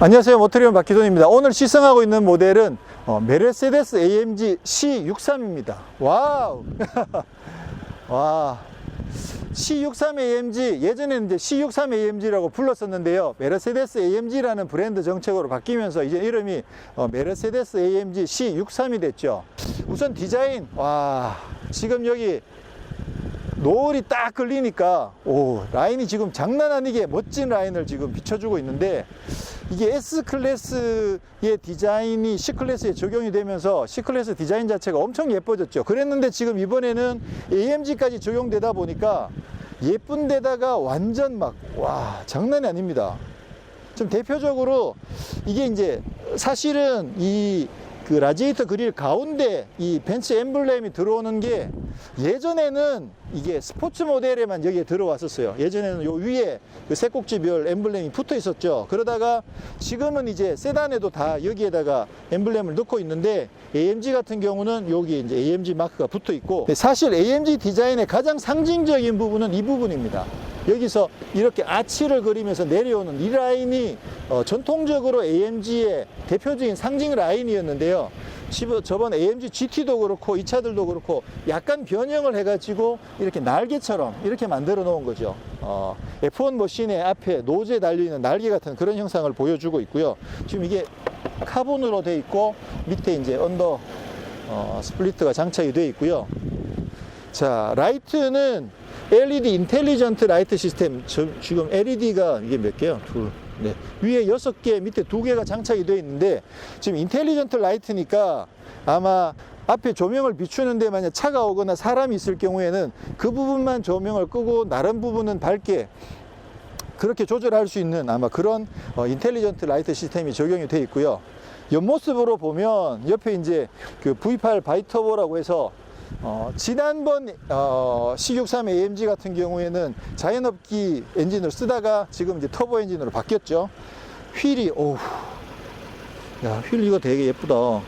안녕하세요, 모터리온 박기돈입니다. 오늘 시승하고 있는 모델은 메르세데스 AMG C63입니다. 와우. 와, C63 AMG, 예전에는 이제 C63 AMG라고 불렀었는데요, 메르세데스 AMG라는 브랜드 정책으로 바뀌면서 이제 이름이 메르세데스 AMG C63이 됐죠. 우선 디자인, 와, 지금 여기 노을이 딱 걸리니까 라인이 지금 장난 아니게 멋진 라인을 지금 비춰주고 있는데, 이게 S클래스의 디자인이 C클래스에 적용이 되면서 C클래스 디자인 자체가 엄청 예뻐졌죠. 그랬는데 지금 이번에는 AMG까지 적용되다 보니까 예쁜 데다가 완전 와, 장난이 아닙니다. 좀 대표적으로 이게 이제 사실은 그 라디에이터 그릴 가운데 이 벤츠 엠블렘이 들어오는 게, 예전에는 이게 스포츠 모델에만 여기에 들어왔었어요. 예전에는 요 위에 그 세 꼭지별 엠블렘이 붙어 있었죠. 그러다가 지금은 이제 세단에도 다 여기에다가 엠블렘을 넣고 있는데, AMG 같은 경우는 여기 이제 AMG 마크가 붙어 있고, 사실 AMG 디자인의 가장 상징적인 부분은 이 부분입니다. 여기서 이렇게 아치를 그리면서 내려오는 이 라인이 전통적으로 AMG의 대표적인 상징 라인이었는데요. 저번 AMG GT도 그렇고 이 차들도 그렇고 약간 변형을 해가지고 이렇게 날개처럼 이렇게 만들어 놓은 거죠. F1 머신의 앞에 노즈에 달려있는 날개 같은 그런 형상을 보여주고 있고요. 지금 이게 카본으로 되어 있고 밑에 이제 언더 스플리트가 장착이 되어 있고요. 자, 라이트는 LED 인텔리전트 라이트 시스템. 지금 LED가 이게 몇 개요? 둘. 네. 위에 6개, 밑에 2개가 장착이 되어 있는데, 지금 인텔리전트 라이트니까 아마 앞에 조명을 비추는데 만약 차가 오거나 사람이 있을 경우에는 그 부분만 조명을 끄고 다른 부분은 밝게 그렇게 조절할 수 있는 아마 그런 인텔리전트 라이트 시스템이 적용이 되어 있고요. 옆모습으로 보면 옆에 이제 그 V8 바이터보라고 해서 지난번 C63 AMG 같은 경우에는 자연흡기 엔진을 쓰다가 지금 이제 터보 엔진으로 바뀌었죠. 휠이 야, 휠 이거 되게 예쁘다.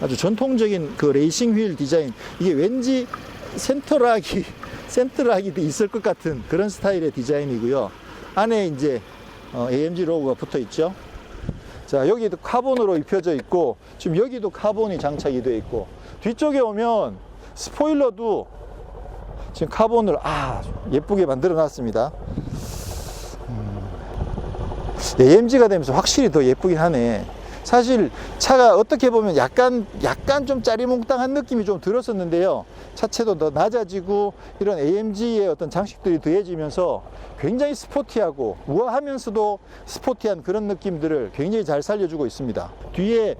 아주 전통적인 그 레이싱 휠 디자인. 이게 왠지 센터락이 있을 것 같은 그런 스타일의 디자인이고요. 안에 이제 AMG 로고가 붙어 있죠. 자, 여기도 카본으로 입혀져 있고, 지금 여기도 카본이 장착이 되어 있고, 뒤쪽에 오면 스포일러도 지금 카본을 예쁘게 만들어 놨습니다. AMG가 되면서 확실히 더 예쁘긴 하네. 사실 차가 어떻게 보면 약간 좀 짜리몽땅한 느낌이 좀 들었었는데요, 차체도 더 낮아지고 이런 AMG의 어떤 장식들이 더해지면서 굉장히 스포티하고 우아하면서도 스포티한 그런 느낌들을 굉장히 잘 살려주고 있습니다. 뒤에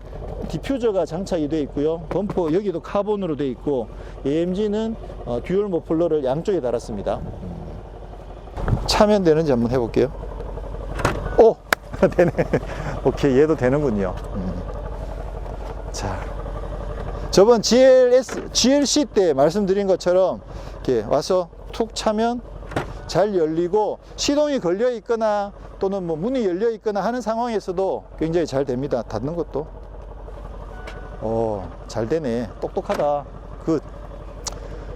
디퓨저가 장착이 되어 있고요. 범퍼 여기도 카본으로 되어 있고, AMG는 듀얼 머플러를 양쪽에 달았습니다. 차면 되는지 한번 해볼게요. 되네. 오케이, 얘도 되는군요. 자, 저번 GLC 때 말씀드린 것처럼 이렇게 와서 툭 차면 잘 열리고, 시동이 걸려 있거나 또는 뭐 문이 열려 있거나 하는 상황에서도 굉장히 잘 됩니다. 닫는 것도 잘 되네. 똑똑하다. 굿.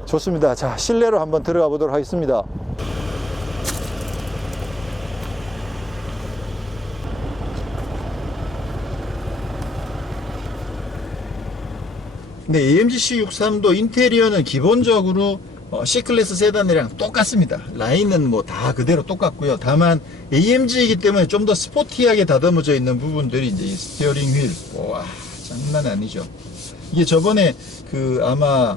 좋습니다. 자, 실내로 한번 들어가 보도록 하겠습니다. 네, AMG C63도 인테리어는 기본적으로 C클래스 세단이랑 똑같습니다. 라인은 뭐 다 그대로 똑같고요. 다만 AMG이기 때문에 좀 더 스포티하게 다듬어져 있는 부분들이 이제 이 스티어링 휠, 와, 장난 아니죠. 이게 저번에 아마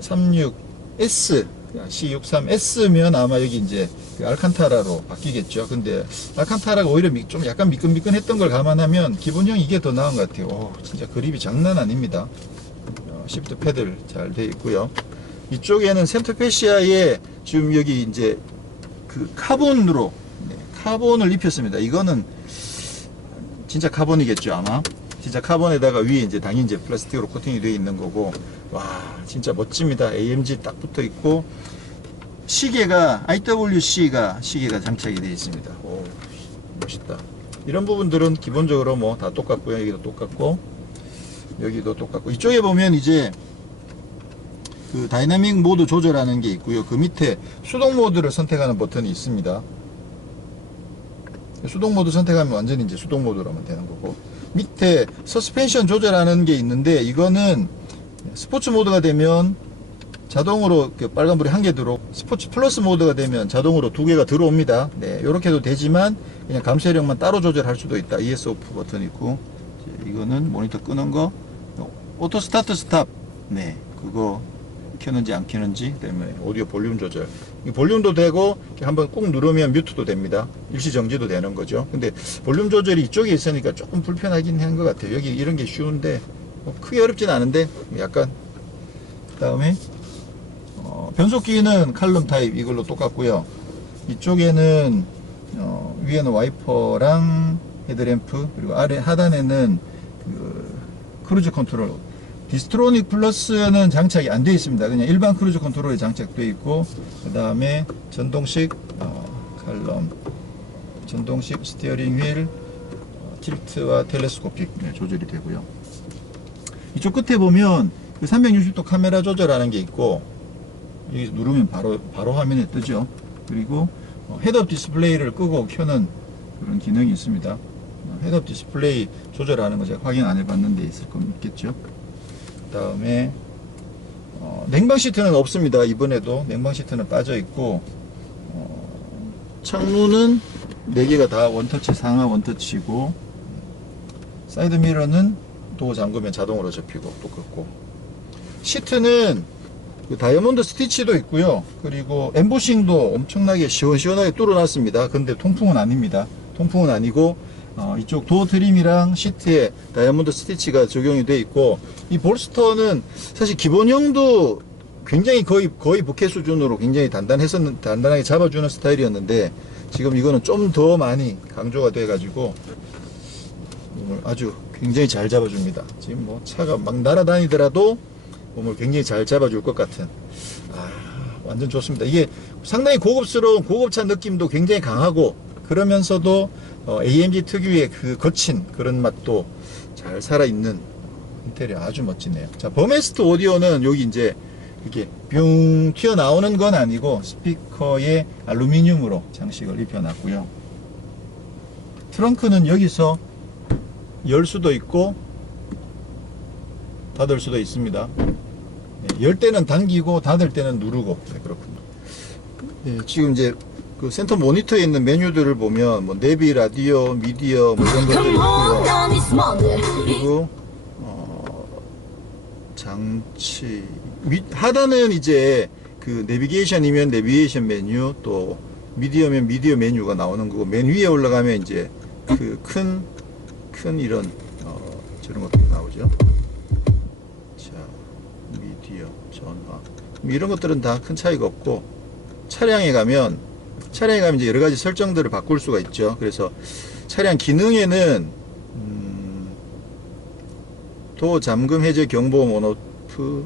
36S C63S면 아마 여기 이제 알칸타라로 바뀌겠죠. 근데 알칸타라가 오히려 좀 약간 미끈미끈했던 걸 감안하면 기본형 이게 더 나은 것 같아요. 진짜 그립이 장난 아닙니다. 시프트 패들 잘 되어 있고요. 이쪽에는 센터 패시아에 지금 여기 이제 그 카본으로 카본을 입혔습니다. 이거는 진짜 카본이겠죠, 아마. 진짜 카본에다가 위에 이제 당연히 이제 플라스틱으로 코팅이 되어 있는 거고, 와, 진짜 멋집니다. AMG 딱 붙어 있고, 시계가 IWC가 시계가 장착이 되어 있습니다. 오, 멋있다. 이런 부분들은 기본적으로 뭐 다 똑같고요. 여기도 똑같고, 여기도 똑같고, 이쪽에 보면 이제 그 다이나믹 모드 조절하는 게 있고요. 그 밑에 수동 모드를 선택하는 버튼이 있습니다. 수동 모드 선택하면 완전히 이제 수동 모드로 하면 되는 거고, 밑에 서스펜션 조절하는 게 있는데 이거는 스포츠 모드가 되면 자동으로 빨간불이 한 개 들어오고, 스포츠 플러스 모드가 되면 자동으로 두 개가 들어옵니다. 네, 이렇게 해도 되지만 그냥 감소력만 따로 조절할 수도 있다. ES 오프 버튼 있고, 이거는 모니터 끄는 거, 오토 스타트 스탑, 네, 그거 켜는지 안 켜는지, 그다음에 오디오 볼륨 조절, 볼륨도 되고 한번 꾹 누르면 뮤트도 됩니다. 일시 정지도 되는 거죠. 근데 볼륨 조절이 이쪽에 있으니까 조금 불편하긴 한 것 같아요. 여기 이런 게 쉬운데 뭐 크게 어렵진 않은데 약간. 그다음에 변속기는 칼럼 타입 이걸로 똑같고요. 이쪽에는 위에는 와이퍼랑 헤드램프, 그리고 아래 하단에는 그 크루즈 컨트롤, 디스트로닉 플러스는 장착이 안 되어 있습니다. 그냥 일반 크루즈 컨트롤에 장착되어 있고, 그 다음에 전동식 칼럼, 전동식 스티어링 휠, 틸트와 텔레스코픽 조절이 되고요. 이쪽 끝에 보면 그 360도 카메라 조절하는 게 있고, 여기 누르면 바로 화면에 뜨죠. 그리고 헤드업 디스플레이를 끄고 켜는 그런 기능이 있습니다. 헤드업 디스플레이 조절하는 거 제가 확인 안 해봤는데 있을 겁니다. 있겠죠. 그 다음에 냉방 시트는 없습니다. 이번에도 냉방 시트는 빠져 있고, 창문은 4개가 다 원터치, 상하 원터치고, 사이드 미러는 도어 잠그면 자동으로 접히고 똑같고, 시트는 그 다이아몬드 스티치도 있고요. 그리고 엠보싱도 엄청나게 시원시원하게 뚫어놨습니다. 근데 통풍은 아닙니다. 통풍은 아니고 이쪽 도어 트림이랑 시트에 다이아몬드 스티치가 적용이 되어 있고, 이 볼스터는 사실 기본형도 굉장히 거의 부캐 수준으로 굉장히 단단하게 잡아주는 스타일이었는데, 지금 이거는 좀 더 많이 강조가 돼 가지고 몸을 아주 굉장히 잘 잡아줍니다. 지금 뭐 차가 막 날아다니더라도 몸을 굉장히 잘 잡아줄 것 같은, 완전 좋습니다. 이게 상당히 고급스러운 고급차 느낌도 굉장히 강하고, 그러면서도 AMG 특유의 그 거친 그런 맛도 잘 살아있는 인테리어, 아주 멋지네요. 자, 버메스트 오디오는 여기 이제 이렇게 뿅 튀어나오는 건 아니고 스피커에 알루미늄으로 장식을 입혀놨고요. 트렁크는 여기서 열 수도 있고 닫을 수도 있습니다. 열 때는 당기고 닫을 때는 누르고. 네, 그렇군요. 네, 지금 이제 그 센터 모니터에 있는 메뉴들을 보면 뭐 내비, 라디오, 미디어 뭐 이런 것들이 있고요. 그리고 장치 하단은 이제 그 내비게이션이면 내비게이션 메뉴, 또 미디어면 미디어 메뉴가 나오는 거고, 맨 위에 올라가면 이제 그 큰 이런 저런 것들이 나오죠. 자, 미디어, 전화 이런 것들은 다 큰 차이가 없고, 차량에 가면 이제 여러 가지 설정들을 바꿀 수가 있죠. 그래서 차량 기능에는 도어 잠금 해제 경보음 온오프,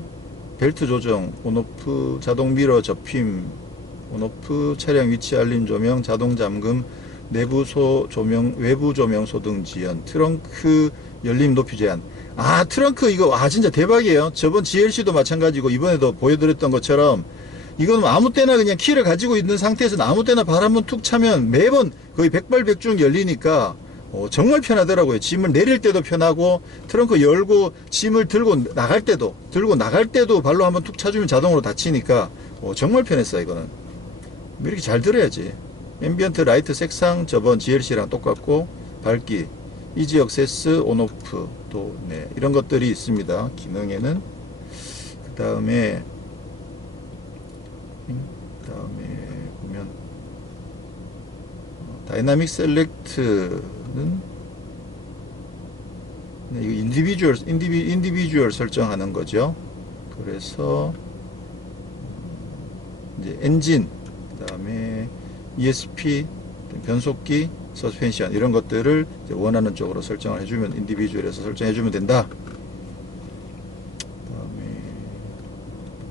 벨트 조정 온오프, 자동 미러 접힘 온오프, 차량 위치 알림 조명, 자동 잠금, 내부 조명, 외부 조명 소등 지연, 트렁크 열림 높이 제한. 트렁크 이거 진짜 대박이에요. 저번 GLC도 마찬가지고 이번에도 보여드렸던 것처럼 이건 아무 때나 그냥 키를 가지고 있는 상태에서 아무 때나 발 한번 툭 차면 매번 거의 백발백중 열리니까 정말 편하더라고요. 짐을 내릴 때도 편하고, 트렁크 열고 짐을 들고 나갈 때도 발로 한번 툭 차주면 자동으로 닫히니까 정말 편했어요. 이거는 이렇게 잘 들어야지. 앰비언트 라이트 색상 저번 GLC랑 똑같고, 밝기, 이지 액세스 온오프 또 이런 것들이 있습니다. 기능에는. 그 다음에 보면 다이나믹 셀렉트는 이거 인디비주얼 설정하는 거죠. 그래서 이제 엔진, 그 다음에 ESP, 변속기, 서스펜션 이런 것들을 이제 원하는 쪽으로 설정을 해주면, 인디비주얼에서 설정해주면 된다. 그 다음에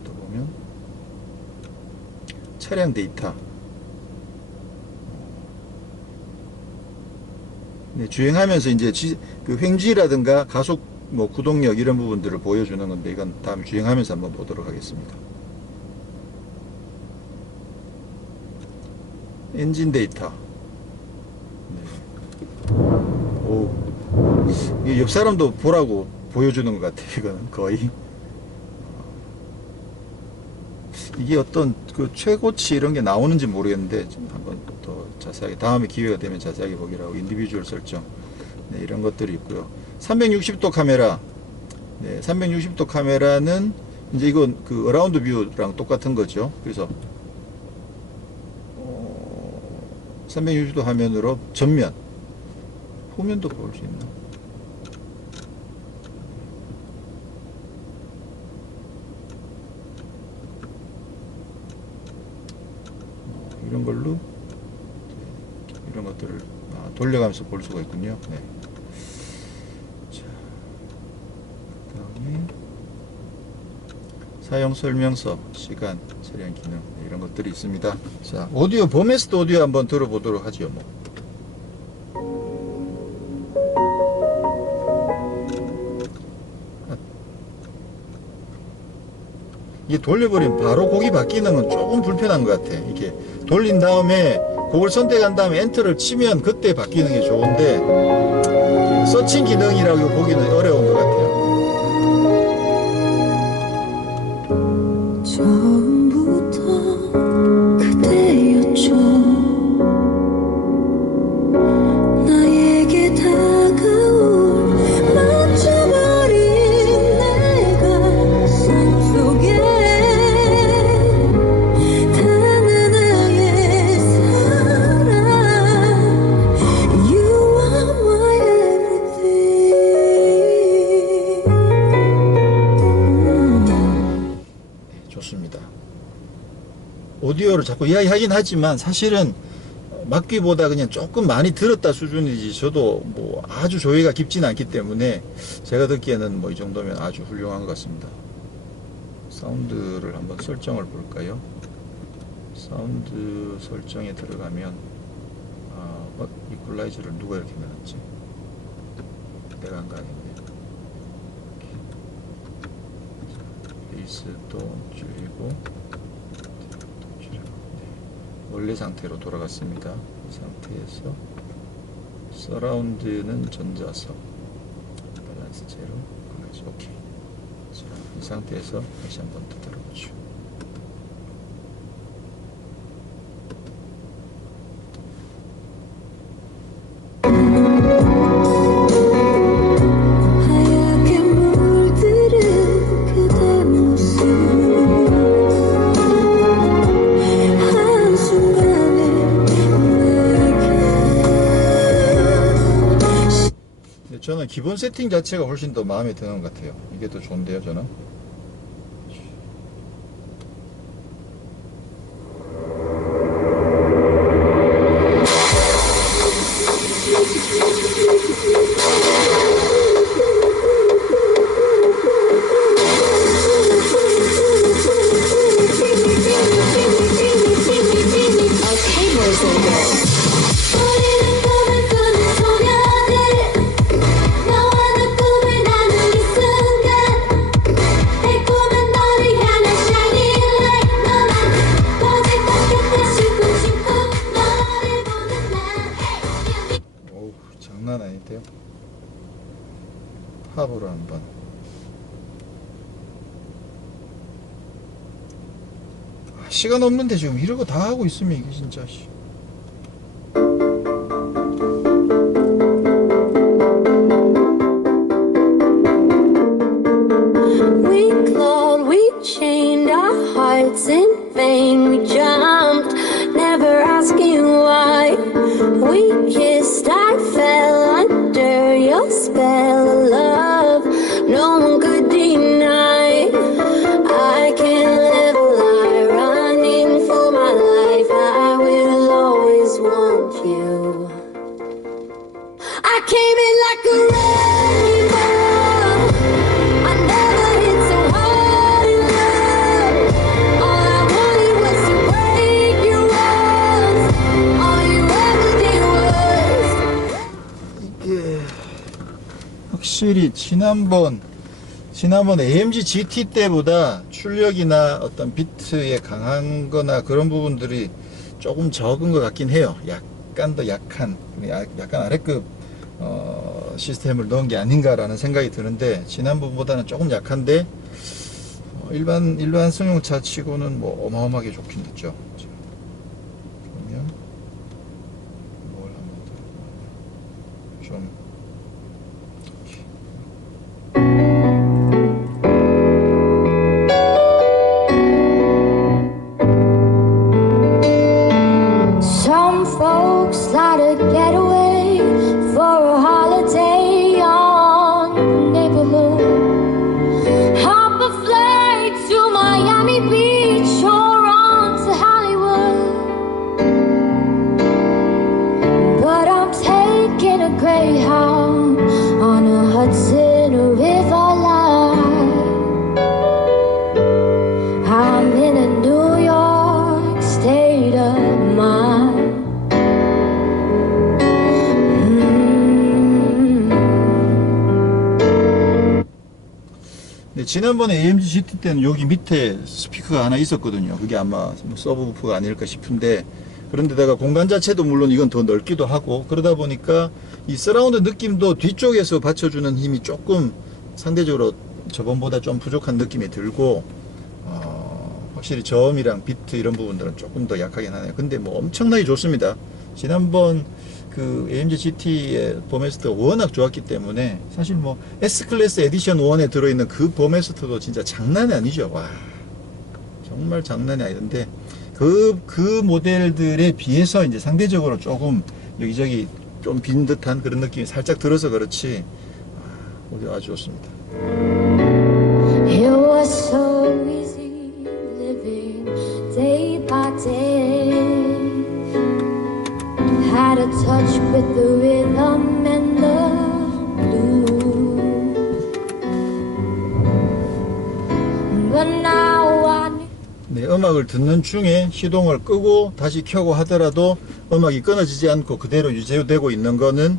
또 보면 차량 데이터, 주행하면서 이제 그 횡지라든가 가속 뭐 구동력 이런 부분들을 보여주는 건데, 이건 다음 주행하면서 한번 보도록 하겠습니다. 엔진 데이터. 오, 이게 옆 사람도 보라고 보여주는 것 같아. 이거는 거의 이게 어떤 그 최고치 이런 게 나오는지 모르겠는데 한번 더 자세하게 다음에 기회가 되면 자세하게 보기로 하고 인디비주얼 설정 네, 이런 것들이 있고요. 360도 카메라 네, 360도 카메라는 이제 이건 그 어라운드 뷰랑 똑같은 거죠. 그래서 360도 화면으로 전면 후면도 볼 수 있나? 이런 걸로 이런 것들을 돌려가면서 볼 수가 있군요. 네. 자, 그다음에 사용 설명서, 시간, 처리한 기능 네, 이런 것들이 있습니다. 자, 오디오 버메스트 오디오 한번 들어보도록 하죠. 뭐. 이게 돌려버리면 바로 곡이 바뀌는 건 조금 불편한 것 같아. 이게 돌린 다음에 곡을 선택한 다음에 엔터를 치면 그때 바뀌는 게 좋은데 서칭 기능이라고 보기는 어려운 것 같아요. 처음부터 그대였죠. 나에게 다가올 맞춰버린 내 가슴 속에 단 하나의 사랑 You are my everything. 좋습니다. 오디오를 자꾸 이야기하긴 하지만 사실은 막귀보다 그냥 조금 많이 들었다 수준이지 저도 뭐 아주 조예가 깊지는 않기 때문에 제가 듣기에는 뭐 이 정도면 아주 훌륭한 것 같습니다. 사운드를 한번 설정을 볼까요? 사운드 설정에 들어가면 이퀄라이저를 누가 이렇게 내놨지? 내가 안 가겠네. 베이스도 줄이고 원래 상태로 돌아갔습니다. 이 상태에서 서라운드는 전자석 밸런스 제로 오케이. 자, 이 상태에서 다시 한번 더 들어보죠. 하얗게 물들은 그대 모습 한순간에 근데 저는 기본 세팅 자체가 훨씬 더 마음에 드는 것 같아요. 이게 더 좋은데요, 저는. Okay, boys and girls. 우리는 꿈을 꾸는 소녀들 너와 나 꿈을 나눈 이 순간 달콤한 너를 향한 shining light 너만 거짓 같겠다 싶고 너를 보는 날 오우, 장난 아닌데요? 팝으로 한번. 시간 없는데 지금 이런 거 다 하고 있으면 이게 진짜 We clawed, we chained our hearts in vain. We jumped, never asking why. We kissed, I fell under your spell of love. No one could deny. I can't live a lie, running for my life. I will always want you. I came in like a rainbow. I never hit so hard in love. All I wanted was to break your walls. All you ever did was 이게 확실히 지난번 AMG GT 때보다 출력이나 어떤 비트에 강한 거나 그런 부분들이 조금 적은 것 같긴 해요. 약간 더 약한, 약간 아래급 시스템을 넣은 게 아닌가라는 생각이 드는데, 지난번보다는 조금 약한데 일반 승용차 치고는 뭐 어마어마하게 좋긴 했죠. 자, 그러면 뭘 한번 좀 Some folks like to get away for a holiday on the neighborhood. Hop a flight to Miami Beach or on to Hollywood. But I'm taking a Greyhound on a Hudson River line. I'm in a New York state of mind. 네, 지난번에 AMG GT 때는 여기 밑에 스피커가 하나 있었거든요. 그게 아마 서브우프가 아닐까 싶은데, 그런데다가 공간 자체도 물론 이건 더 넓기도 하고, 그러다 보니까 이 서라운드 느낌도 뒤쪽에서 받쳐주는 힘이 조금 상대적으로 저번보다 좀 부족한 느낌이 들고, 확실히 저음이랑 비트 이런 부분들은 조금 더 약하긴 하네요. 근데 뭐 엄청나게 좋습니다. 지난번 그 AMG GT의 버메스터가 워낙 좋았기 때문에, 사실 뭐 S클래스 에디션 1에 들어있는 그 버메스터도 진짜 장난이 아니죠. 와, 정말 장난이 아닌데, 그 모델들에 비해서 이제 상대적으로 조금 여기저기 좀 빈 듯한 그런 느낌이 살짝 들어서 그렇지, 오디오 아주 좋습니다. It was so easy living day by day. Had a touch with the rhythm and the blues. But now I knew. 네, 음악을 듣는 중에 시동을 끄고 다시 켜고 하더라도 음악이 끊어지지 않고 그대로 유지되고 있는 거는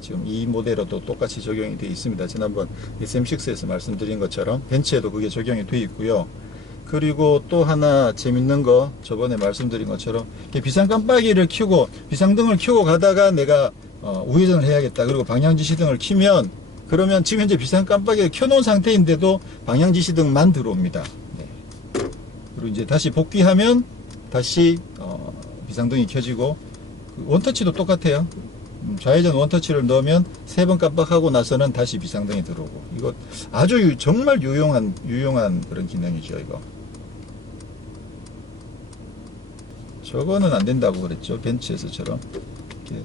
지금 이 모델에도 똑같이 적용이 되어 있습니다. 지난번 SM6에서 말씀드린 것처럼 벤츠에도 그게 적용이 되어 있고요. 그리고 또 하나 재밌는 거, 저번에 말씀드린 것처럼 비상 깜빡이를 켜고 비상등을 켜고 가다가 내가 우회전을 해야겠다, 그리고 방향지시등을 켜면, 그러면 지금 현재 비상 깜빡이를 켜놓은 상태인데도 방향지시등만 들어옵니다. 네. 그리고 이제 다시 복귀하면 다시 비상등이 켜지고, 원터치도 똑같아요. 좌회전 원터치를 넣으면 3번 깜빡하고 나서는 다시 비상등이 들어오고, 이거 아주 정말 유용한 그런 기능이죠. 이거 저거는 안 된다고 그랬죠, 벤츠에서처럼. 이렇게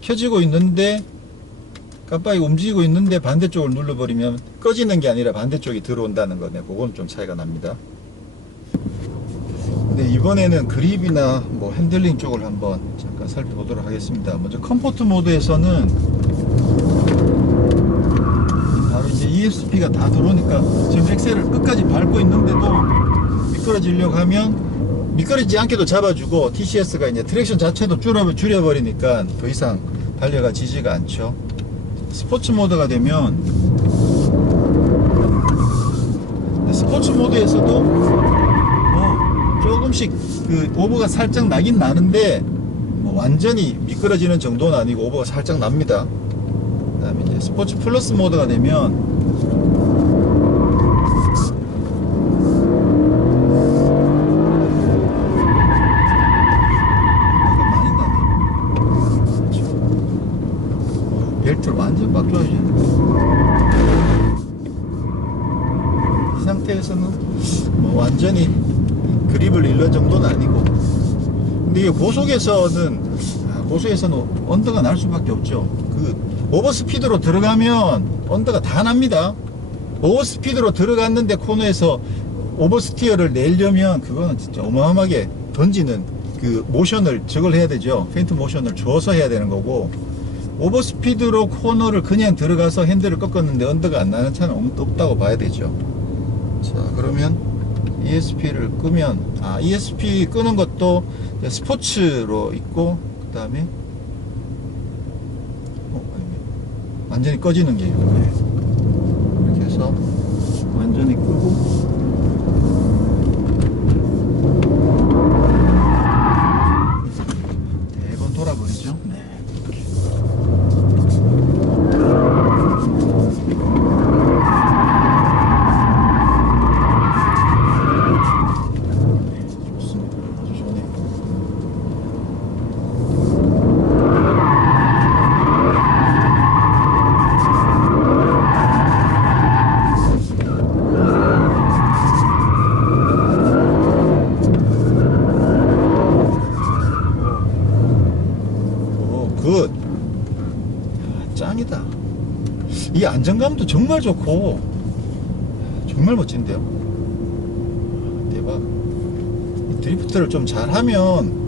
켜지고 있는데 깜빡이 움직이고 있는데 반대쪽을 눌러버리면 꺼지는 게 아니라 반대쪽이 들어온다는 거네. 그건 좀 차이가 납니다. 네, 이번에는 그립이나 뭐 핸들링 쪽을 한번 잠깐 살펴보도록 하겠습니다. 먼저 컴포트 모드에서는 바로 이제 ESP가 다 들어오니까 지금 엑셀을 끝까지 밟고 있는데도 미끄러지려고 하면 미끄러지지 않게도 잡아주고, TCS가 이제 트랙션 자체도 줄여버리니까 더 이상 달려가 지지가 않죠. 스포츠 모드가 되면, 스포츠 모드에서도 조금씩 그 오버가 살짝 나긴 나는데 뭐 완전히 미끄러지는 정도는 아니고 오버가 살짝 납니다. 그 다음에 이제 스포츠 플러스 모드가 되면 많이 나네. 그렇죠. 벨트를 완전 막 조여주네. 이 상태에서는 뭐 완전히 그립을 잃는 정도는 아니고, 근데 이게 고속에서는 언더가 날 수밖에 없죠. 그 오버스피드로 들어가면 언더가 다 납니다. 오버스피드로 들어갔는데 코너에서 오버스티어를 내려면 그거는 진짜 어마어마하게 던지는 그 모션을 저걸 해야 되죠. 페인트 모션을 줘서 해야 되는 거고, 오버스피드로 코너를 그냥 들어가서 핸들을 꺾었는데 언더가 안 나는 차는 없다고 봐야 되죠. 자, 그러면 ESP를 끄면, ESP 끄는 것도 스포츠로 있고, 그 다음에 완전히 꺼지는 게 있네. 이렇게 해서 완전히 끄고, 네 번 돌아버리죠. 네. 멋집니다. 이 안정감도 정말 좋고 정말 멋진데요. 대박. 이 드리프트를 좀 잘하면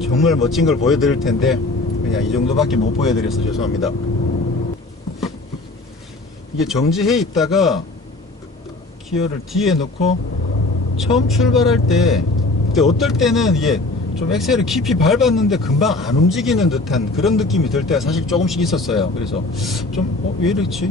정말 멋진 걸 보여드릴 텐데 그냥 이 정도밖에 못 보여드려서 죄송합니다. 이게 정지해 있다가 기어를 뒤에 넣고 처음 출발할 때 그때 어떨 때는 이게 좀 엑셀을 깊이 밟았는데 금방 안 움직이는 듯한 그런 느낌이 들 때가 사실 조금씩 있었어요. 그래서 좀 왜 이렇지?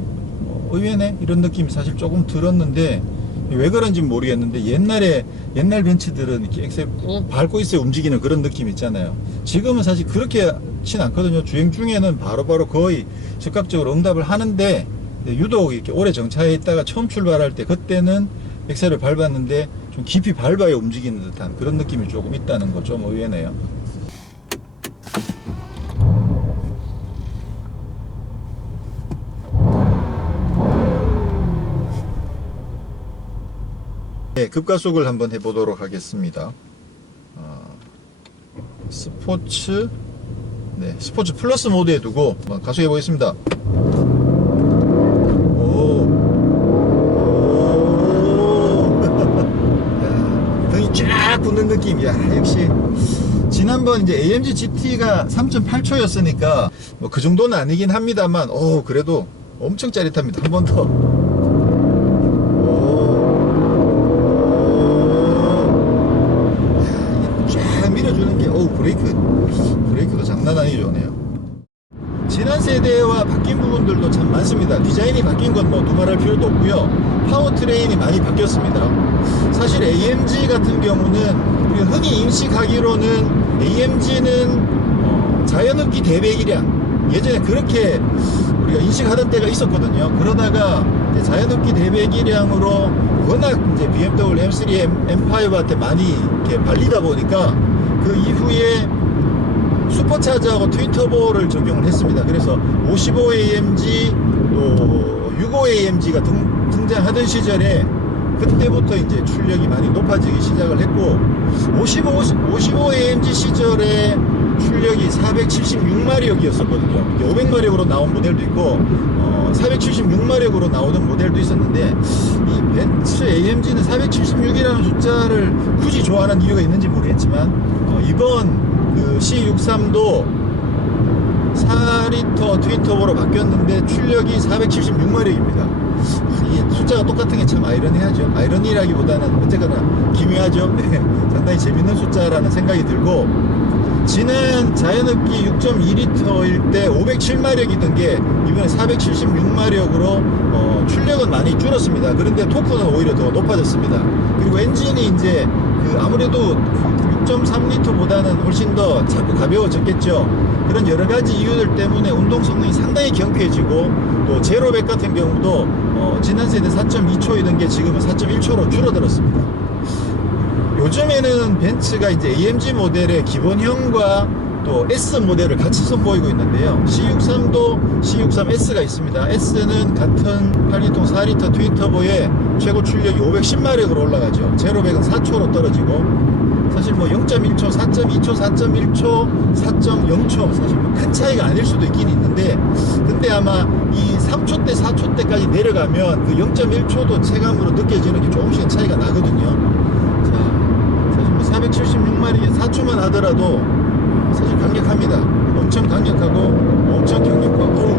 의외네? 이런 느낌이 사실 조금 들었는데 왜 그런지 모르겠는데 옛날 벤츠들은 이렇게 엑셀 꾹 밟고 있어야 움직이는 그런 느낌 있잖아요. 지금은 사실 그렇게 친 않거든요. 주행 중에는 바로바로 거의 즉각적으로 응답을 하는데 유독 이렇게 오래 정차해 있다가 처음 출발할 때 그때는 엑셀을 밟았는데 좀 깊이 밟아야 움직이는 듯한 그런 느낌이 조금 있다는 거 좀 의외네요. 네, 급가속을 한번 해보도록 하겠습니다. 스포츠 플러스 모드에 두고 가속해 보겠습니다. 등이 쫙 붙는 느낌. 야, 역시 지난번 이제 AMG GT가 3.8초였으니까 뭐 그 정도는 아니긴 합니다만 그래도 엄청 짜릿합니다. 한 번 더. 밀어주는 게 브레이크도 장난 아니게 좋네요. 지난 세대와 바뀐 부분들도 참 많습니다. 디자인이 바뀐 건 뭐 두말할 필요도 없고요. 파워트레인이 많이 바뀌었습니다. 사실 AMG 같은 경우는 우리가 흔히 인식하기로는 AMG는 자연흡기 대배기량, 예전에 그렇게 우리가 인식하던 때가 있었거든요. 그러다가 이제 자연흡기 대배기량으로 워낙 이제 BMW M3, M5한테 많이 이렇게 발리다 보니까 그 이후에 슈퍼차저하고 트윈터보를 적용을 했습니다. 그래서 55AMG 또 65AMG가 등장하던 시절에 그때부터 이제 출력이 많이 높아지기 시작을 했고 55AMG 시절에 출력이 476마력이었었거든요. 500마력으로 나온 모델도 있고 476마력으로 나오는 모델도 있었는데 이 벤츠 AMG는 476이라는 숫자를 굳이 좋아하는 이유가 있는지 모르겠지만 이번 그 C63도 4리터 트윈터보로 바뀌었는데 출력이 476마력입니다. 이 숫자가 똑같은 게 참 아이러니하죠. 아이러니라기보다는 어쨌거나 기묘하죠. 네, 상당히 재밌는 숫자라는 생각이 들고 지난 자연흡기 6.2리터일 때 507마력이던 게 이번에 476마력으로 출력은 많이 줄었습니다. 그런데 토크는 오히려 더 높아졌습니다. 그리고 엔진이 이제 아무래도 6.3리터보다는 훨씬 더 작고 가벼워졌겠죠. 그런 여러 가지 이유들 때문에 운동 성능이 상당히 경쾌해지고 또 제로백 같은 경우도 지난 세대 4.2초이던 게 지금은 4.1초로 줄어들었습니다. 요즘에는 벤츠가 이제 AMG 모델의 기본형과 또 S 모델을 같이 선보이고 있는데요. C63도 C63S가 있습니다. S는 같은 8기통 4리터 트윈터보에 최고 출력이 510마력으로 올라가죠. 제로백은 4초로 떨어지고 사실 뭐 0.1초, 4.2초, 4.1초, 4.0초 사실 뭐 큰 차이가 아닐 수도 있긴 있는데 근데 아마 이 3초 대 4초 대까지 내려가면 그 0.1초도 체감으로 느껴지는 게 조금씩은 차이가 나거든요. 자, 사실 뭐 476마력에 4초만 하더라도 사실 강력합니다. 엄청 강력하고 엄청 경력하고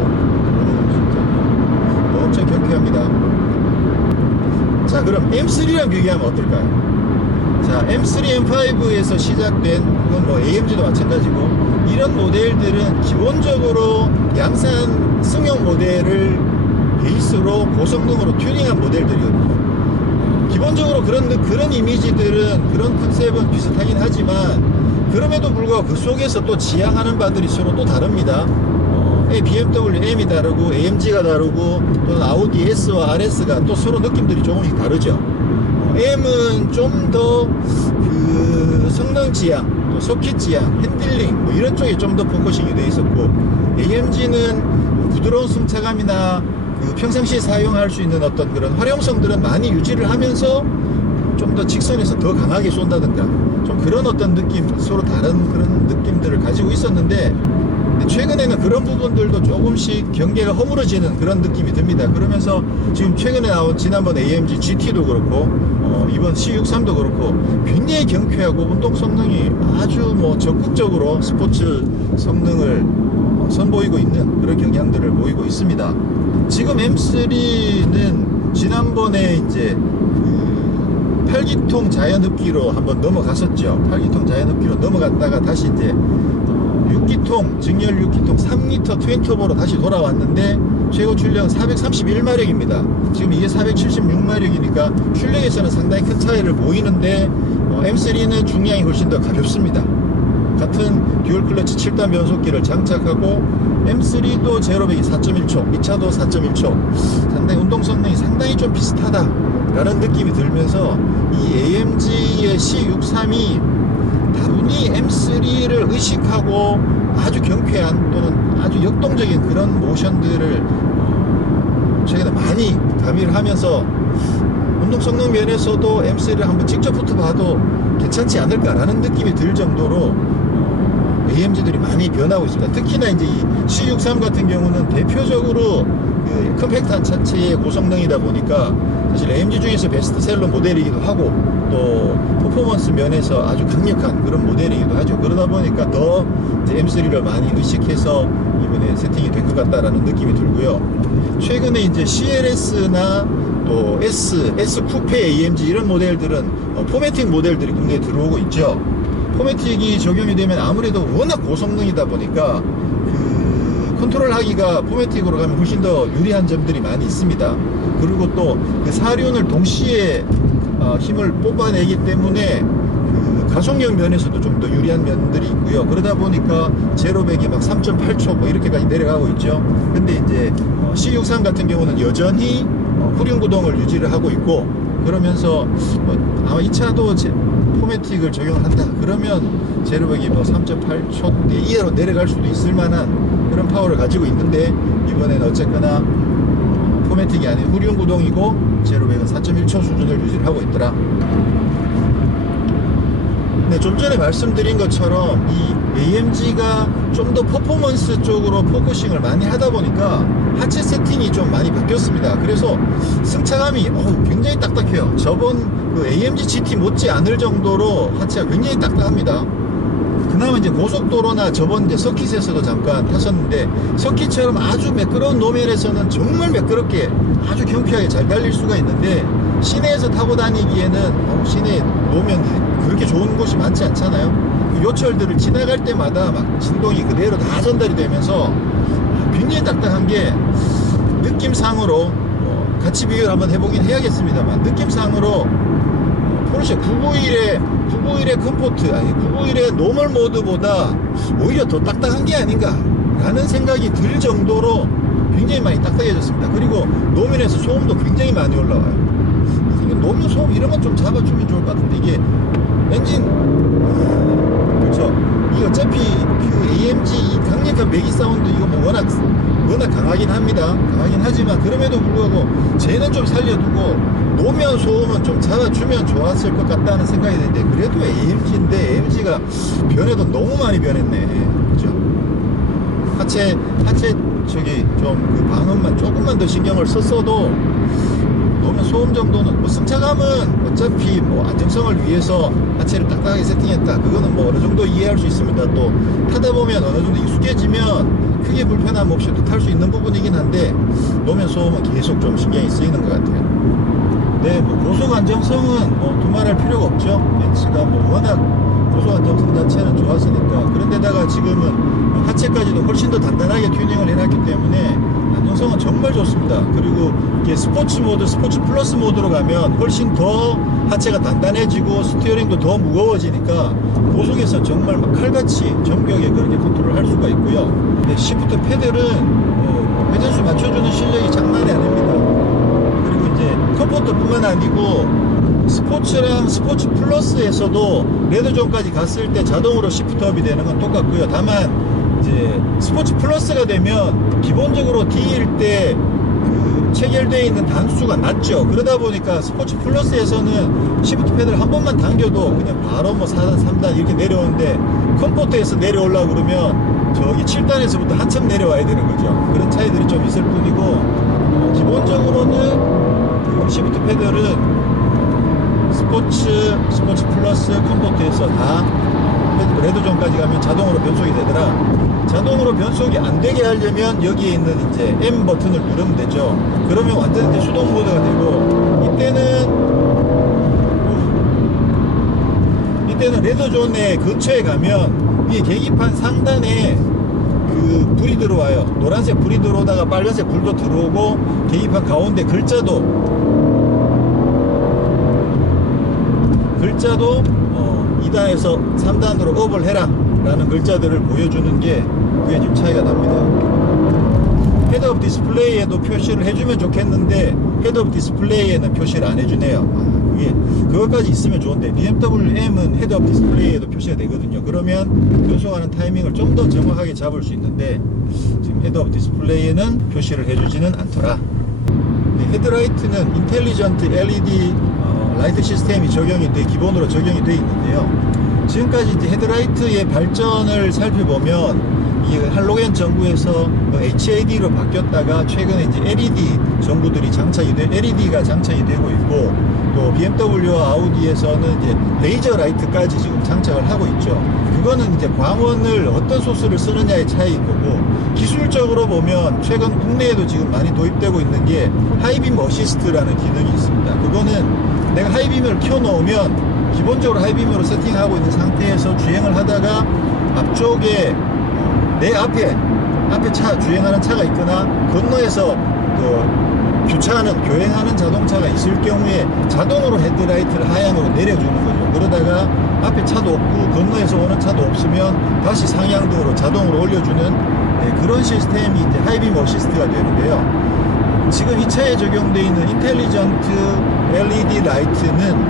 진짜 엄청 경쾌합니다. 자, 그럼 M3랑 비교하면 어떨까요? 자, M3, M5에서 시작된 그건 뭐 AMG도 마찬가지고 이런 모델들은 기본적으로 양산 승용 모델을 베이스로 고성능으로 튜닝한 모델들이거든요. 기본적으로 그런 이미지들은 그런 컨셉은 비슷하긴 하지만 그럼에도 불구하고 그 속에서 또 지향하는 바들이 서로 또 다릅니다. BMW M이 다르고 AMG가 다르고 또는 아우디 S와 RS가 또 서로 느낌들이 조금씩 다르죠. M은 좀 더 그 성능 지향, 또 소켓 지향, 핸들링 뭐 이런 쪽에 좀 더 포커싱이 되어 있었고 AMG는 부드러운 승차감이나 그 평상시에 사용할 수 있는 어떤 그런 활용성들은 많이 유지를 하면서 좀 더 직선에서 더 강하게 쏜다든가 좀 그런 어떤 느낌, 서로 다른 그런 느낌들을 가지고 있었는데 최근에는 그런 부분들도 조금씩 경계가 허물어지는 그런 느낌이 듭니다. 그러면서 지금 최근에 나온 지난번 AMG GT도 그렇고 이번 C63도 그렇고 굉장히 경쾌하고 운동 성능이 아주 뭐 적극적으로 스포츠 성능을 선보이고 있는 그런 경향들을 보이고 있습니다. 지금 M3는 지난번에 이제 그 8기통 자연흡기로 한번 넘어갔었죠. 8기통 자연흡기로 넘어갔다가 다시 이제 6기통, 증열 6기통 3리터 트윈터보로 다시 돌아왔는데 최고 출력은 431마력입니다. 지금 이게 476마력이니까 출력에서는 상당히 큰 차이를 보이는데 M3는 중량이 훨씬 더 가볍습니다. 같은 듀얼 클러치 7단 변속기를 장착하고 M3도 제로백이 4.1초, 이 차도 4.1초, 상당히 운동 성능이 상당히 좀 비슷하다라는 느낌이 들면서 이 AMG의 C63이 다분히 M3를 의식하고 아주 경쾌한 또는 아주 역동적인 그런 모션들을 최근에 많이 가미를 하면서 운동 성능 면에서도 M3를 한번 직접부터 봐도 괜찮지 않을까라는 느낌이 들 정도로 AMG들이 많이 변하고 있습니다. 특히나 이제 이 C63 같은 경우는 대표적으로 그 컴팩트한 차체의 고성능이다 보니까 사실 AMG 중에서 베스트셀러 모델이기도 하고 또 퍼포먼스 면에서 아주 강력한 그런 모델이기도 하죠. 그러다 보니까 더 이제 M3를 많이 의식해서 이번에 세팅이 된 것 같다라는 느낌이 들고요. 최근에 이제 CLS나 또 S 쿠페 AMG 이런 모델들은 포매틱 모델들이 국내에 들어오고 있죠. 포매틱이 적용이 되면 아무래도 워낙 고성능이다 보니까 그 컨트롤 하기가 포매틱으로 가면 훨씬 더 유리한 점들이 많이 있습니다. 그리고 또 그 사륜을 동시에 힘을 뽑아내기 때문에 그 가속력 면에서도 좀 더 유리한 면들이 있고요. 그러다 보니까 제로백이 막 3.8초 뭐 이렇게까지 내려가고 있죠. 근데 이제 C63 같은 경우는 여전히 후륜 구동을 유지를 하고 있고 그러면서 아마 이 차도 포매틱을 적용을 한다 그러면 제로백이 뭐 3.8초 이하로 내려갈 수도 있을 만한 그런 파워를 가지고 있는데 이번에는 어쨌거나 포매틱이 아닌 후륜 구동이고 제로백은 4.1초 수준을 유지를 하고 있더라. 네, 좀 전에 말씀드린 것처럼 이 AMG가 좀 더 퍼포먼스 쪽으로 포커싱을 많이 하다 보니까 하체 세팅이 좀 많이 바뀌었습니다. 그래서 승차감이 굉장히 딱딱해요. 저번 그 AMG GT 못지 않을 정도로 하체가 굉장히 딱딱합니다. 그나마 이제 고속도로나 저번 이제 서킷에서도 잠깐 탔었는데 서킷처럼 아주 매끄러운 노면에서는 정말 매끄럽게 아주 경쾌하게 잘 달릴 수가 있는데 시내에서 타고 다니기에는 시내 노면이 그렇게 좋은 곳이 많지 않잖아요. 요철들을 지나갈 때마다 막 진동이 그대로 다 전달이 되면서 굉장히 딱딱한 게 느낌상으로 같이 비교를 한번 해보긴 해야겠습니다만 느낌상으로 포르쉐 991의 컴포트 아니 991의 노멀 모드보다 오히려 더 딱딱한 게 아닌가 라는 생각이 들 정도로 굉장히 많이 딱딱해졌습니다. 그리고 노면에서 소음도 굉장히 많이 올라와요. 노면 소음 이런 건 좀 잡아주면 좋을 것 같은데 이게 엔진 그렇죠. 이 어차피 그 AMG 이 강력한 배기 사운드 이거 뭐 워낙 강하긴 합니다. 강하긴 하지만 그럼에도 불구하고 쟤는 좀 살려두고 노면 소음은 좀 잡아주면 좋았을 것 같다는 생각이 드는데 그래도 AMG인데 AMG가 변해도 너무 많이 변했네. 그죠? 하체 저기 좀 그 방음만 조금만 더 신경을 썼어도 노면 소음 정도는 뭐 승차감은 어차피 뭐 안정성을 위해서 하체를 딱딱하게 세팅했다 그거는 뭐 어느 정도 이해할 수 있습니다. 또 타다 보면 어느 정도 익숙해지면 크게 불편함 없이 또 탈 수 있는 부분이긴 한데 노면 소음은 계속 좀 신경이 쓰이는 것 같아요. 네, 뭐 고속 안정성은 뭐 두말할 필요가 없죠. 벤츠가 뭐 워낙 고속 안정성 자체는 좋았으니까. 그런데다가 지금은 하체까지도 훨씬 더 단단하게 튜닝을 해놨기 때문에 안정성은 정말 좋습니다. 그리고 이게 스포츠 모드, 스포츠 플러스 모드로 가면 훨씬 더 하체가 단단해지고 스티어링도 더 무거워지니까 고속에서 정말 막 칼같이 정교하게 그렇게 컨트롤 할 수가 있고요. 근데 시프트 패들은 회전수 맞춰주는 실력이 장난이 아닙니다. 그리고 이제 컴포트뿐만 아니고 스포츠랑 스포츠 플러스에서도 레드존까지 갔을 때 자동으로 시프트업이 되는 건 똑같고요. 다만 이제 스포츠 플러스가 되면 기본적으로 D일 때 그 체결되어 있는 단수가 낮죠. 그러다 보니까 스포츠 플러스에서는 시프트 패드를 한 번만 당겨도 그냥 바로 뭐 4단, 3단 이렇게 내려오는데 컴포트에서 내려오려고 그러면 저기 7단에서부터 한참 내려와야 되는 거죠. 그런 차이들이 좀 있을 뿐이고, 기본적으로는 그 시프트 패널은 스포츠 플러스 컴포트에서 다 레드존까지 가면 자동으로 변속이 되더라. 자동으로 변속이 안 되게 하려면 여기에 있는 이제 M 버튼을 누르면 되죠. 그러면 완전 이제 수동 모드가 되고, 이때는 레드존의 근처에 가면 위에 계기판 상단에 그 불이 들어와요. 노란색 불이 들어오다가 빨간색 불도 들어오고, 계기판 가운데 글자도 2단에서 3단으로 업을 해라 라는 글자들을 보여주는 게 그게 지금 차이가 납니다. 헤드업 디스플레이에도 표시를 해주면 좋겠는데 헤드업 디스플레이에는 표시를 안 해주네요. 그것까지 있으면 좋은데, BMW M은 헤드업 디스플레이에도 표시가 되거든요. 그러면 변속하는 타이밍을 좀 더 정확하게 잡을 수 있는데, 지금 헤드업 디스플레이에는 표시를 해주지는 않더라. 헤드라이트는 인텔리전트 LED 라이트 시스템이 기본으로 적용이 되어 있는데요. 지금까지 이제 헤드라이트의 발전을 살펴보면, 이게 할로겐 전구에서 HAD로 바뀌었다가 최근에 이제 LED가 장착이 되고 있고, 또 BMW와 아우디에서는 이제 레이저 라이트까지 지금 장착을 하고 있죠. 그거는 이제 광원을 어떤 소스를 쓰느냐의 차이인 거고, 기술적으로 보면 최근 국내에도 지금 많이 도입되고 있는 게 하이빔 어시스트라는 기능이 있습니다. 그거는 내가 하이빔을 켜놓으면 기본적으로 하이빔으로 세팅하고 있는 상태에서 주행을 하다가 앞쪽에 내 앞에 주행하는 차가 있거나 건너에서 교행하는 자동차가 있을 경우에 자동으로 헤드라이트를 하향으로 내려주는 거죠. 그러다가 앞에 차도 없고 건너에서 오는 차도 없으면 다시 상향등으로 자동으로 올려주는 그런 시스템이 이제 하이빔 어시스트가 되는데요. 지금 이 차에 적용되어 있는 인텔리전트 LED 라이트는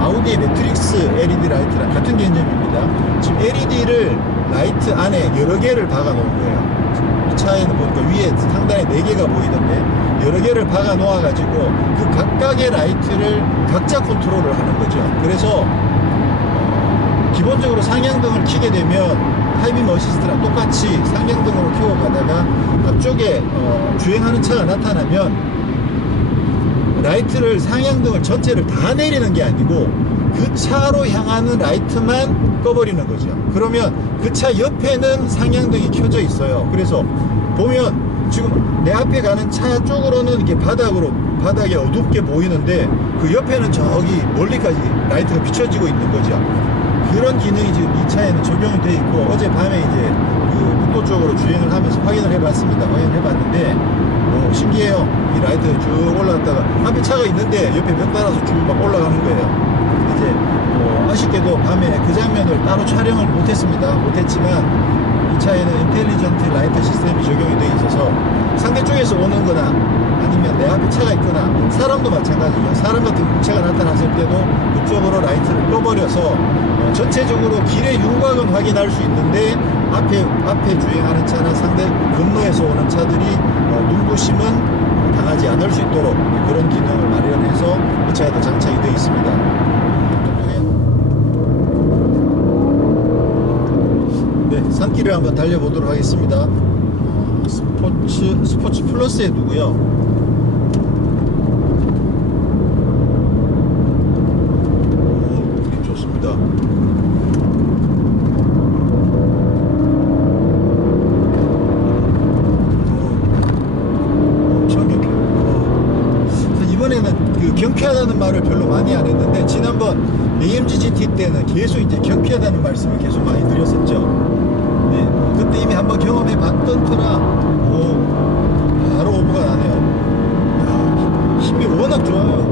아우디의 매트릭스 LED 라이트랑 같은 개념입니다. 지금 LED를 라이트 안에 여러 개를 박아 놓은 거예요. 이 차에는 보니까 위에 상단에 4개가 보이던데, 여러 개를 박아 놓아 가지고 그 각각의 라이트를 각자 컨트롤을 하는 거죠. 그래서 기본적으로 상향등을 켜게 되면 하이빔 어시스트랑 똑같이 상향등으로 켜고 가다가 앞쪽에 주행하는 차가 나타나면 라이트를, 상향등을 전체를 다 내리는 게 아니고 그 차로 향하는 라이트만 꺼버리는 거죠. 그러면 그 차 옆에는 상향등이 켜져 있어요. 그래서 보면 지금 내 앞에 가는 차 쪽으로는 이렇게 바닥에 어둡게 보이는데 그 옆에는 저기 멀리까지 라이트가 비춰지고 있는 거죠. 그런 기능이 지금 이 차에는 적용이 되어 있고, 어젯밤에 이제 그 북도 쪽으로 주행을 하면서 확인을 해봤습니다. 확인해봤는데 신기해요. 이 라이트가 쭉 올라갔다가 앞에 차가 있는데 옆에 벽 따라서 쭉 막 올라가는 거예요. 이제 아쉽게도 밤에 그 장면을 따로 촬영을 못했지만 이 차에는 인텔리전트 라이트 시스템이 적용이 되어 있어서 상대 쪽에서 오는 거나 아니면 내 앞에 차가 있거나, 사람도 마찬가지죠. 사람 같은 물체가 나타났을 때도 그쪽으로 라이트를 꺼버려서 전체적으로 길의 윤곽은 확인할 수 있는데 앞에 주행하는 차나 상대 건너에서 오는 차들이 눈부심은 당하지 않을 수 있도록 그런 기능을 마련해서 이 차에도 장착이 되어 있습니다. 네, 산길을 한번 달려보도록 하겠습니다. 스포츠 플러스에 두고요. 경쾌하다는 말을 별로 많이 안 했는데, 지난번 AMG GT 때는 계속 이제 경쾌하다는 말씀을 계속 많이 드렸었죠. 네, 그때 이미 한번 경험해 봤던 터라 바로 오버가 나네요. 힘이 워낙 좋아요.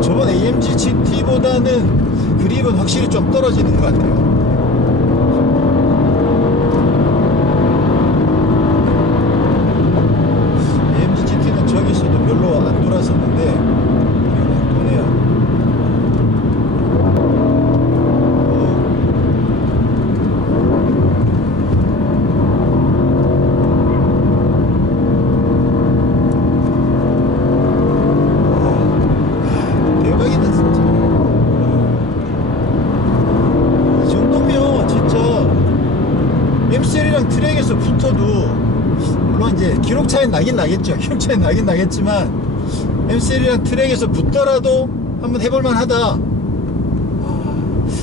저번 AMG GT보다는 그립은 확실히 좀 떨어지는 것 같아요. AMG GT는 저기서도 별로 안 돌았었는데 기록 차이 나긴 나겠죠. 기록 차이 나긴 나겠지만 M3랑 트랙에서 붙더라도 한번 해볼만 하다.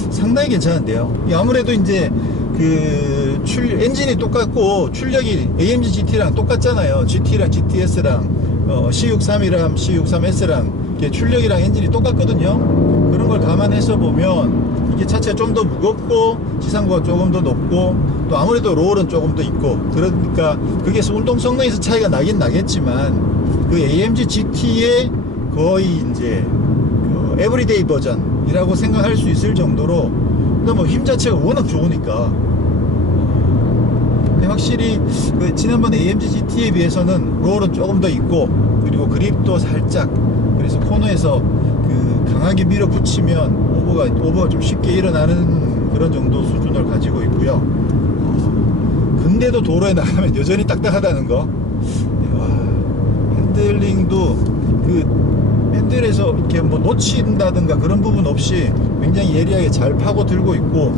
상당히 괜찮은데요. 아무래도 이제 그 엔진이 똑같고 출력이 AMG GT랑 똑같잖아요. GT랑 GTS랑 C63이랑 C63S랑 출력이랑 엔진이 똑같거든요. 그런 걸 감안해서 보면 이게 차체가 좀 더 무겁고 시상고가 조금 더 높고 또 아무래도 롤은 조금 더 있고, 그러니까 그게 운동 성능에서 차이가 나긴 나겠지만 그 AMG GT의 거의 이제 그 에브리데이 버전이라고 생각할 수 있을 정도로, 근데 뭐 힘 자체가 워낙 좋으니까. 근데 확실히 그 지난번 AMG GT에 비해서는 롤은 조금 더 있고, 그리고 그립도 살짝, 그래서 코너에서 그 강하게 밀어붙이면 오버가 좀 쉽게 일어나는 그런 정도 수준을 가지고 있고요. 근데도 도로에 나가면 여전히 딱딱하다는 거. 와, 핸들링도 그 핸들에서 이렇게 뭐 놓친다든가 그런 부분 없이 굉장히 예리하게 잘 파고 들고 있고,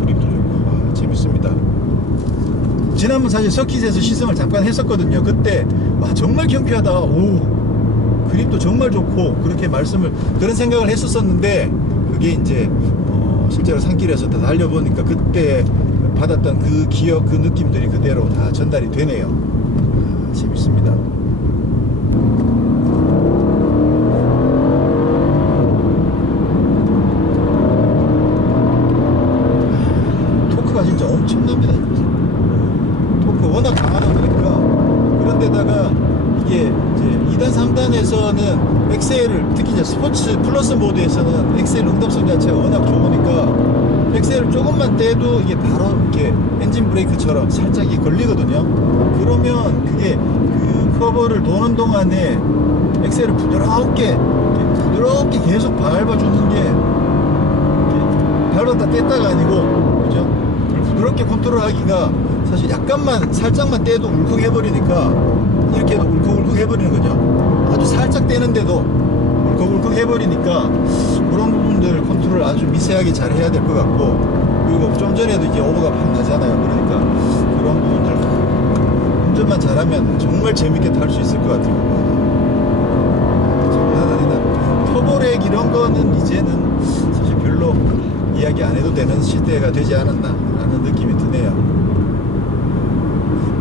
그립도 좋고, 와, 재밌습니다. 지난번 사실 서킷에서 시승을 잠깐 했었거든요. 그때 와, 정말 경쾌하다. 오, 그립도 정말 좋고, 그렇게 그런 생각을 했었었는데, 그게 이제 실제로 산길에서 다 달려보니까 그때 받았던 그 기억, 그 느낌들이 그대로 다 전달이 되네요. 재밌습니다. 토크가 진짜 엄청납니다. 토크 워낙 강하다 보니까. 그런데다가 이게 이제 2단, 3단에서는 엑셀을, 특히 이제 스포츠 플러스 모드에서는 엑셀 응답성 자체가 워낙 좋으니까 엑셀을 조금만 떼도 이게 바로 이렇게 엔진 브레이크처럼 살짝 이게 걸리거든요. 그러면 그게 그 커버를 도는 동안에 엑셀을 부드럽게 계속 밟아주는 게, 밟았다 뗐다가 아니고, 그죠? 부드럽게 컨트롤하기가 사실 살짝만 떼도 울컥 해버리니까, 이렇게 울컥울컥 해버리는 거죠. 아주 살짝 떼는데도 울컥울컥 해버리니까 그런 부분들 컨트롤 아주 미세하게 잘 해야 될 것 같고, 그리고 좀 전에도 이제 오버가 팍 나잖아요. 그러니까 그런 부분들 운전만 잘하면 정말 재밌게 탈 수 있을 것 같아요. 장난 아니다. 터보렉 이런 거는 이제는 사실 별로 이야기 안 해도 되는 시대가 되지 않았나 라는 느낌이 드네요.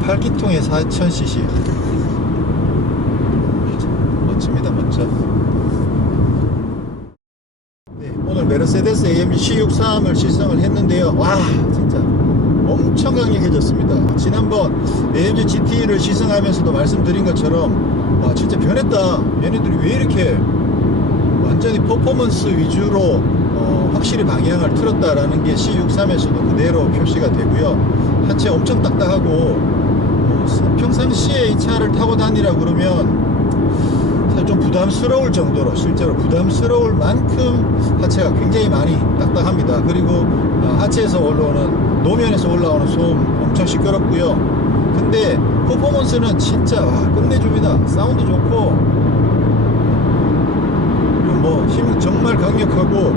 8기통에 4000cc. 멋집니다. 멋져. 네, 오늘 메르세데스 AMG C63을 시승을 했는데요. 와, 진짜 엄청 강력해졌습니다. 지난번 AMG GT를 시승하면서도 말씀드린 것처럼, 와, 진짜 변했다. 얘네들이 왜 이렇게 완전히 퍼포먼스 위주로 확실히 방향을 틀었다라는 게 C63에서도 그대로 표시가 되고요. 하체 엄청 딱딱하고, 평상시에 이 차를 타고 다니라 그러면 사실 좀 부담스러울 정도로, 실제로 부담스러울 만큼 하체가 굉장히 많이 딱딱합니다. 그리고 하체에서 올라오는, 노면에서 올라오는 소음 엄청 시끄럽고요. 근데 퍼포먼스는 진짜 끝내줍니다. 사운드 좋고, 그리고 뭐 힘 정말 강력하고,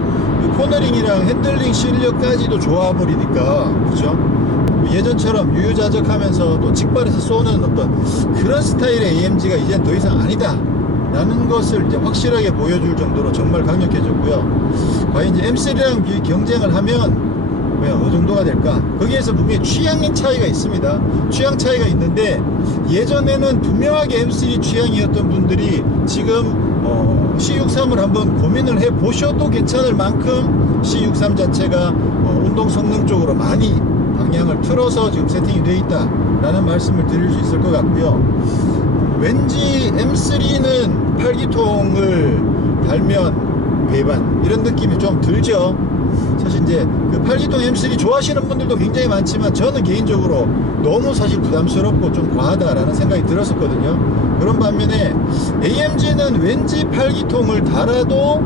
코너링이랑 핸들링 실력까지도 좋아버리니까, 그죠? 예전처럼 유유자적하면서 또 직발해서 쏘는 어떤 그런 스타일의 AMG가 이젠 더 이상 아니다 라는 것을 이제 확실하게 보여줄 정도로 정말 강력해졌고요. 과연 이제 M3랑 경쟁을 하면 과연 어느 정도가 될까? 거기에서 분명히 취향 차이가 있습니다. 취향 차이가 있는데, 예전에는 분명하게 M3 취향이었던 분들이 지금 C63을 한번 고민을 해 보셔도 괜찮을 만큼 C63 자체가 운동 성능 쪽으로 많이 방향을 틀어서 지금 세팅이 되어 있다 라는 말씀을 드릴 수 있을 것 같고요. 왠지 M3는 8기통을 달면 배반, 이런 느낌이 좀 들죠. 사실 이제 그 8기통 M3 좋아하시는 분들도 굉장히 많지만, 저는 개인적으로 너무 사실 부담스럽고 좀 과하다라는 생각이 들었었거든요. 그런 반면에 AMG는 왠지 8기통을 달아도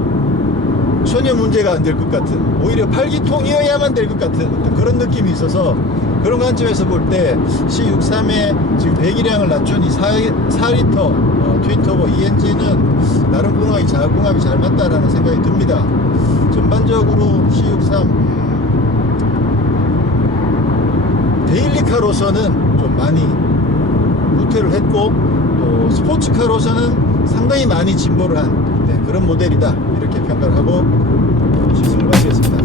전혀 문제가 안 될 것 같은, 오히려 8기통이어야만 될 것 같은 어떤 그런 느낌이 있어서, 그런 관점에서 볼 때 C63의 지금 배기량을 낮춘 이 4리터 트윈터보 이 엔진은 나름 궁합이 잘 맞다라는 생각이 듭니다. 전반적으로 C63 데일리 뮤지컬카로서는 좀 많이 후퇴를 했고, 또 스포츠카로서는 상당히 많이 진보를 한 그런 모델이다, 이렇게 평가를 하고 시승을 마치겠습니다.